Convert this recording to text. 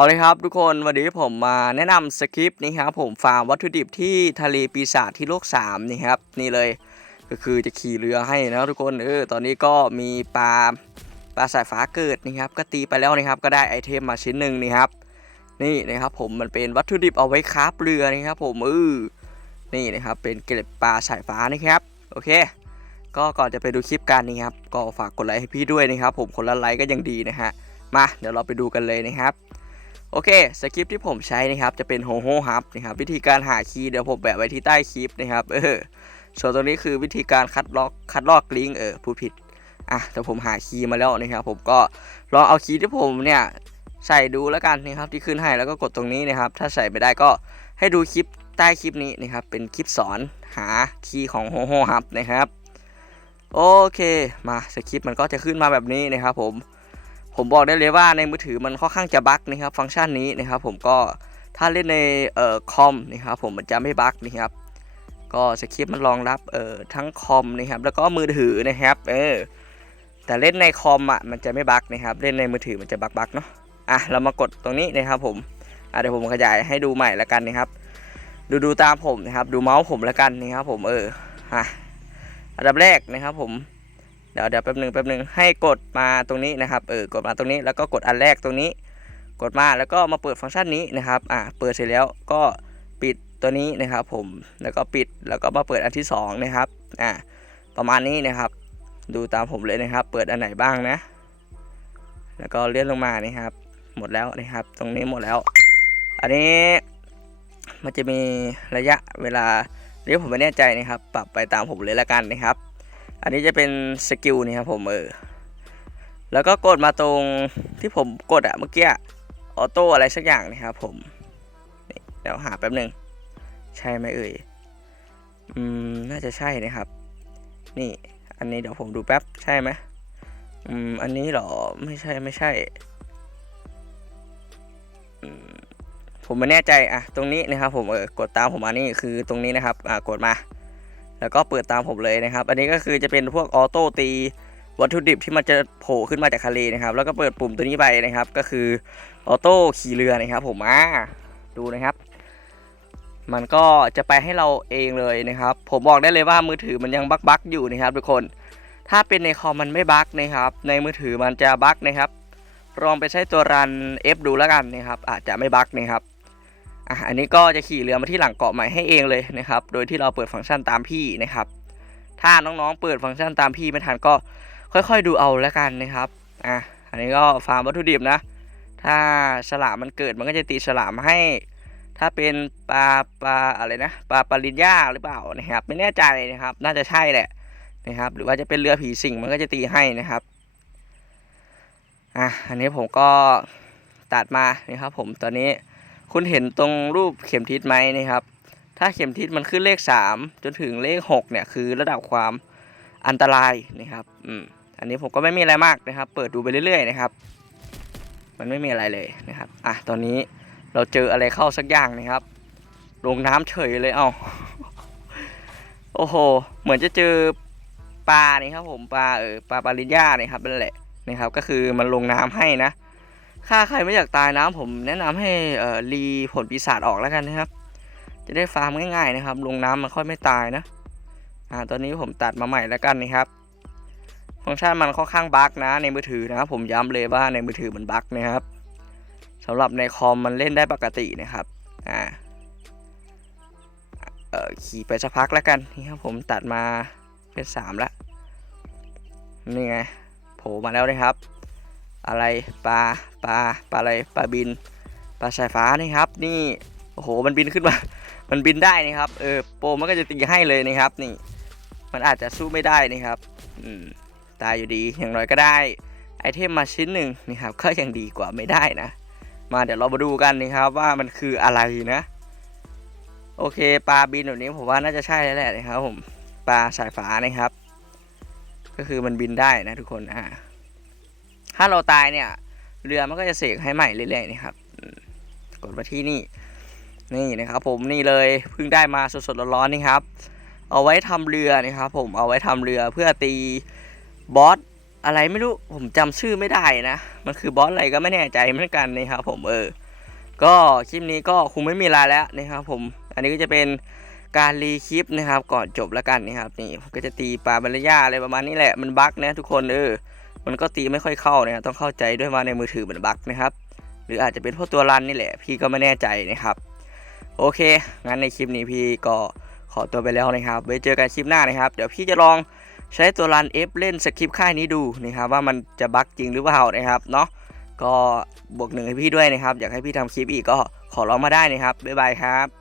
เอาเลยครับทุกคนวันนี้ผมมาแนะนำสคริปต์นี่ครับผมฟาร์มวัตถุดิบที่ทะเลปีศาจที่โลก3นี่ครับนี่เลยก็คือจะขี่เรือให้นะทุกคนเออตอนนี้ก็มีปลาปลาสายฟ้าเกิดนี่ครับก็ตีไปแล้วนะครับก็ได้ไอเทมมาชิ้นหนึ่งนี่ครับนี่นะครับผมมันเป็นวัตถุดิบเอาไว้คราฟเรือนี่ครับผมเออนี่นะครับเป็นเกล็ดปลาสายฟ้านะครับโอเค ก็ก่อนจะไปดูคลิปกันนี่ครับก็ฝากกดไลค์ให้พี่ด้วยนะครับผมคนละไลค์ก็ยังดีนะฮะมาเดี๋ยวเราไปดูกันเลยนะครับ โอเคสคริปที่ผมใช้นะครับจะเป็นโฮโฮฮับนะครับวิธีการหาคีย์เดี๋ยวผมแปะไว้ที่ใต้คลิปนะครับเออส่วนตรงนี้คือวิธีการคัดลอกคัดลอกลิงก์เออพูดผิดอะแต่ผมหาคีย์มาแล้วนะครับผมก็ลองเอาคีย์ที่ผมเนี่ยใส่ดูแล้วกันนะครับที่ขึ้นให้แล้วก็กดตรงนี้นะครับ ถ้าใส่ไม่ได้ก็ให้ดูคลิปใต้คลิปนี้นะครับเป็นคลิปสอนหาคีย์ของโฮโฮฮับนะครับโอเคมาสคริปมันก็จะขึ้นมาแบบนี้นะครับผม ผมบอกได้เลยว่าในมือถือมันค่อนข้างจะบั๊กนะครับฟังก์ชันนี้นะครับผมก็ถ้าเล่นในเอ่อคอมนะครับผมมันจะไม่บั๊กนะครับก็สคริปต์มันรองรับเอ่อทั้งคอมนะครับแล้วก็มือถือนะครับเออแต่เล่นในคอมอะมันจะไม่บั๊กนะครับเล่นในมือถือมันจะบั๊กบั๊กเนาะอะเรามากดตรงนี้นะครับผมอะเดี๋ยวผมขยายให้ดูใหม่ล้วกันนะครับ ดูดูตามผมนะครับ ดูเมาส์ผมล้วกันนะครับผมเอออะอันดับแรกนะครับผม เดี๋ยวเดี๋ยวแป๊บหนึ่งแป๊บหนึ่งให้กดมาตรงนี้นะครับเออกดมาตรงนี้แล้วก็กดอันแรกตรงนี้ กดมาแล้วก็มาเปิดฟังก์ชันนี้นะครับอ่าเปิดเสร็จแล้วก็ปิดตัวนี้นะครับ ผมแล้วก็ปิดแล้วก็มาเปิดอันที่สองนะครับอ่าประมาณนี้นะครับ ดูตามผมเลยนะครับ เปิดอันไหนบ้างนะ แล้วก็เลื่อนลงมานะครับ หมดแล้วนะครับ ตรงนี้หมดแล้ว อันนี้มันจะมีระยะเวลาเรียกผมไม่แน่ใจนะครับ ปรับไปตามผมเลยละกันนะครับ อันนี้จะเป็นสกิลนี่ครับผมเออ แล้วก็กดมาตรงที่ผมกดอะเมื่อกี้ออโต้อะไรสักอย่างนะครับผมเดี๋ยวหาแป๊บหนึ่งใช่ไหมเอ่ย อืม น่าจะใช่นะครับ นี่ อันนี้เดี๋ยวผมดูแป๊บ ใช่ไหมอืม อันนี้หรอ ไม่ใช่ ไม่ใช่อืมผมไม่แน่ใจอะตรงนี้นะครับผม เออ กดตามผมมานี่ คือตรงนี้นะครับ อ่ากดมา แล้วก็เปิดตามผมเลยนะครับ อันนี้ก็คือจะเป็นพวกออโต้ตีวัตถุดิบที่มันจะโผล่ขึ้นมาจากทะเลนะครับ แล้วก็เปิดปุ่มตัวนี้ไปนะครับ ก็คือออโต้ขี่เรือนะครับผมอ่าดูนะครับ มันก็จะไปให้เราเองเลยนะครับ ผมบอกได้เลยว่ามือถือมันยังบั๊กบักอยู่นะครับทุกคน ถ้าเป็นในคอมมันไม่บั๊กนะครับ ในมือถือมันจะบั๊กนะครับลองไปใช้ตัวรัน F ดูแล้วกันนะครับ อาจจะไม่บั๊กนะครับ อะอันนี้ก็จะขี่เรือมาที่หลังเกาะใหม่ให้เองเลยนะครับ โดยที่เราเปิดฟังก์ชันตามพี่นะครับ ถ้าน้องๆ เปิดฟังก์ชันตามพี่ไม่ทันก็ค่อยๆดูเอาแล้วกันนะครับ อะ อันนี้ก็ฟาร์มวัตถุดิบนะ ถ้าฉลามมันเกิดมันก็จะตีฉลามให้ ถ้าเป็นปลาปลาอะไรนะ ปลาปลาลินย่าหรือเปล่านะครับ ไม่แน่ใจนะครับ น่าจะใช่แหละนะครับ หรือว่าจะเป็นเรือผีสิงมันก็จะตีให้นะครับ อะ อันนี้ผมก็ตัดมานะครับผม ตอนนี้ คุณเห็นตรงรูปเข็มทิศไหมนะครับ ถ้าเข็มทิศมันขึ้นเลข 3 จนถึงเลข 6 เนี่ย คือระดับความอันตรายนะครับอืมอันนี้ผมก็ไม่มีอะไรมากนะครับ เปิดดูไปเรื่อยๆนะครับ มันไม่มีอะไรเลยนะครับอะตอนนี้เราเจออะไรเข้าสักอย่างนะครับ ลงน้ำเฉยเลยเอ้าโอ้โห เหมือนจะเจอปลานี่ครับผมปลาเออปลาปลาลินย่านี่ครับนั่นแหละนะครับ ก็คือมันลงน้ำให้นะ ถ้าใครไม่อยากตายนะผมแนะนำให้รีผลปีศาจออกแล้วกันนะครับ จะได้ฟาร์มง่ายๆนะครับ ลงน้ำมันค่อยไม่ตายนะอ่าตอนนี้ผมตัดมาใหม่แล้วกันนะครับ ฟังก์ชันมันค่อนข้างบั๊กนะ ในมือถือนะผมย้ำเลยว่าในมือถือมันบั๊กนะครับสำหรับในคอมมันเล่นได้ปกตินะครับอ่าเอ่อขี่ไปสักพักแล้วกันนี่ครับผมตัดมาเป็นสามละนี่ไงโผล่มาแล้วนะครับ อะไรปลาปลาปลาอะไรปลาบินปลาสายฟ้านี่ครับ นี่โอ้โหมันบินขึ้นมา มันบินได้นะครับเออโปมันก็จะตีให้เลยนะครับนี่ มันอาจจะสู้ไม่ได้นะครับอืมตายอยู่ดีอย่างน้อยก็ได้ไอเทมมาชิ้นหนึ่งนะครับก็ยังดีกว่าไม่ได้นะ มาเดี๋ยวเรามาดูกันนะครับว่ามันคืออะไรนะ โอเคปลาบินแบบนี้ผมว่าน่าจะใช่แล้วแหละนะครับผมปลาสายฟ้านะครับ ก็คือมันบินได้นะทุกคนอ่า ถ้าเราตายเนี่ย เรือมันก็จะเสกให้ใหม่เรื่อยๆนะครับกดมาที่นี่ นี่นะครับผมนี่เลยเพิ่งได้มาสดๆร้อนๆนี่ครับ เอาไว้ทำเรือนะครับผมเอาไว้ทำเรือเพื่อตีบอสอะไรไม่รู้ผมจำชื่อไม่ได้นะ มันคือบอสอะไรก็ไม่แน่ใจเหมือนกันนะครับผมเออ ก็คลิปนี้ก็คงไม่มีอะไรแล้วนะครับผม อันนี้ก็จะเป็นการรีคลิปนะครับ ก่อนจบแล้วกันนะครับนี่ก็จะตีปลาบรรยาอะไรประมาณนี้แหละมันบั๊กนะทุกคนเออ มันก็ตีไม่ค่อยเข้านะครับต้องเข้าใจด้วยว่าในมือถือมันบั๊กนะครับ หรืออาจจะเป็นเพราะตัวรันนี่แหละ พี่ก็ไม่แน่ใจนะครับ โอเค งั้นในคลิปนี้พี่ก็ขอตัวไปแล้วนะครับไว้เจอกันคลิปหน้านะครับ เดี๋ยวพี่จะลองใช้ตัวรัน F เล่นสคริปต์ค่ายนี้ดูนะครับ ว่ามันจะบั๊กจริงหรือเปล่านะครับเนาะก็บวกหนึ่งให้พี่ด้วยนะครับ อยากให้พี่ทำคลิปอีกก็ขอร้องมาได้นะครับบ๊ายบายครับ